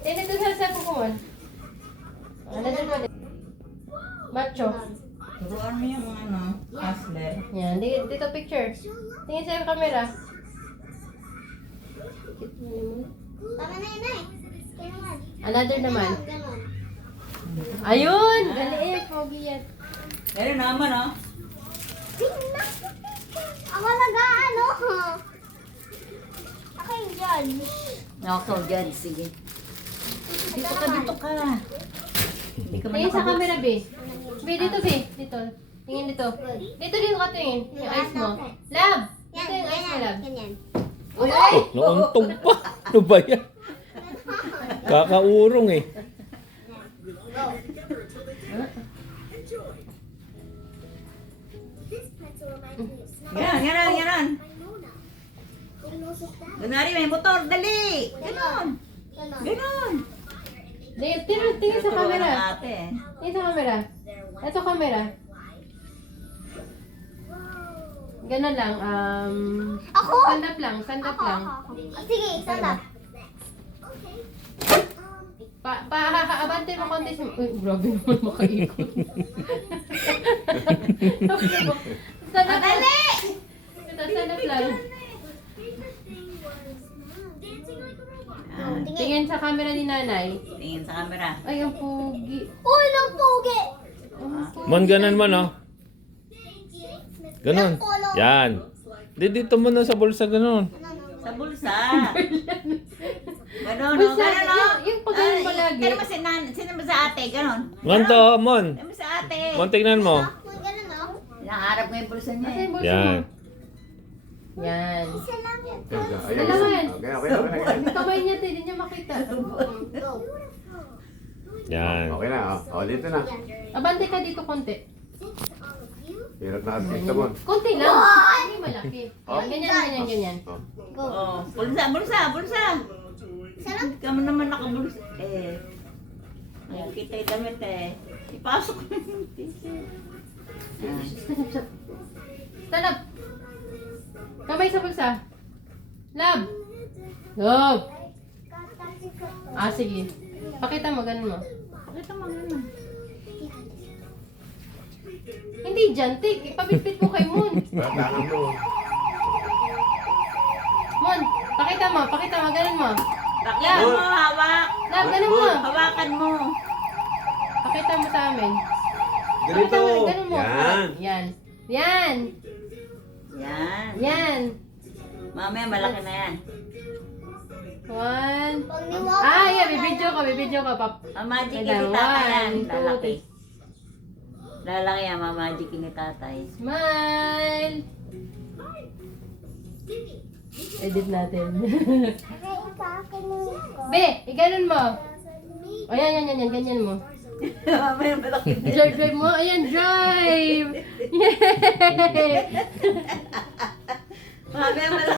Dito sa kukuman. Ano din mo? Macho. Turuan mo yung hustler. Yan, dito picture. Tingin sa camera. Tama na yun eh. Kaya naman. Another naman. Ganon. Ayun! Galing, pogi yan. Meron naman, oh. Ako nag-ano. Ako yung judge. Ako, dyan, sige. Dito ka, dito ka. Hindi ka man Tingin sa nakabot. camera, be. Be, dito, be. Dito. Tingin dito. Dito ka tingin. Yung eyes mo. Lab! Dito yung eyes mo, lab. Ganyan. Uy! Nauntog pa. Ano ba yan? Kakaurong eh. Ganon, ganon, ganon. Kunwari, may motor, dali. Ganon. Ganon. Ganon. Tingin sa Turuan ng camera. ate. Tingin sa camera. Ito camera. Ganun lang. Ako? Stand up lang. Stand up lang. Sige, isa lang. Abante mo konti. Uy, grabe naman makaikot. Stand up lang. Ito, stand up lang. Tingin sa camera ni nanay. Tingin sa camera. Ay, ang pugi. Uy, nang pugi! Man, ganon man, oh. Ganon. Yan. Dito mo na sa bulsa, ganon. Sa bulsa. Ganon, oh. Bulsa, Ganon, oh. yung pag-ganon palagi. Ganon mo sino ba sa ate? Ganon. Ganto, Mon. Ganon mo sa ate. Mon, tignan mo. Ganun no? Naharap mo yung bulsa niya. Asa yung bulsa Yan. mo? Yan. Isa lang yun. Dalawan. Okay, okay, okay. Yung kamay niya, hindi niya makita. Go. Yan. Okay na, oh. Oh, dito na. Abante ka dito konti. Hirap na artista mo. Konti lang. Hindi malaki. Yan, ganyan, ganyan, ganyan. Oh. Go. Oh, bulsa, bulsa, bulsa. Isa lang. Hindi ka mo naman nakabulsa. Nakikita yung damit eh. Ipasok mo yung t-shirt. Stand up. Kamay sa bulsa. Lab. Lab. Ah, sige. Pakita mo, ganun mo. Pakita mo naman. Hindi dyan, Tik. Ipabitbit mo kay Moon. Tatangan mo. Moon, pakita mo, ganun mo. Pakita mo, hawak. Lab, ganun mo. Hawakan mo. Pakita mo sa amin. Ganito. Pakita mo, ganun mo. Yan. Yan. Yan. Yan. Yan. Mamaya malaki na yan. One. Pag niwala. Ah, yeah, bibidyo ka, pap. Magic Ayan, ni tatay yan. 1, 2, Lalaki. Lalaki yan, magic ni tatay. Smile. Edit natin. Okay, kakin mo ko. Be, iganon mo. O, yan, ganyan mo. Mamaya malaki na yan. Drive mo. Ayan, drive. Yay! Mamaya malaki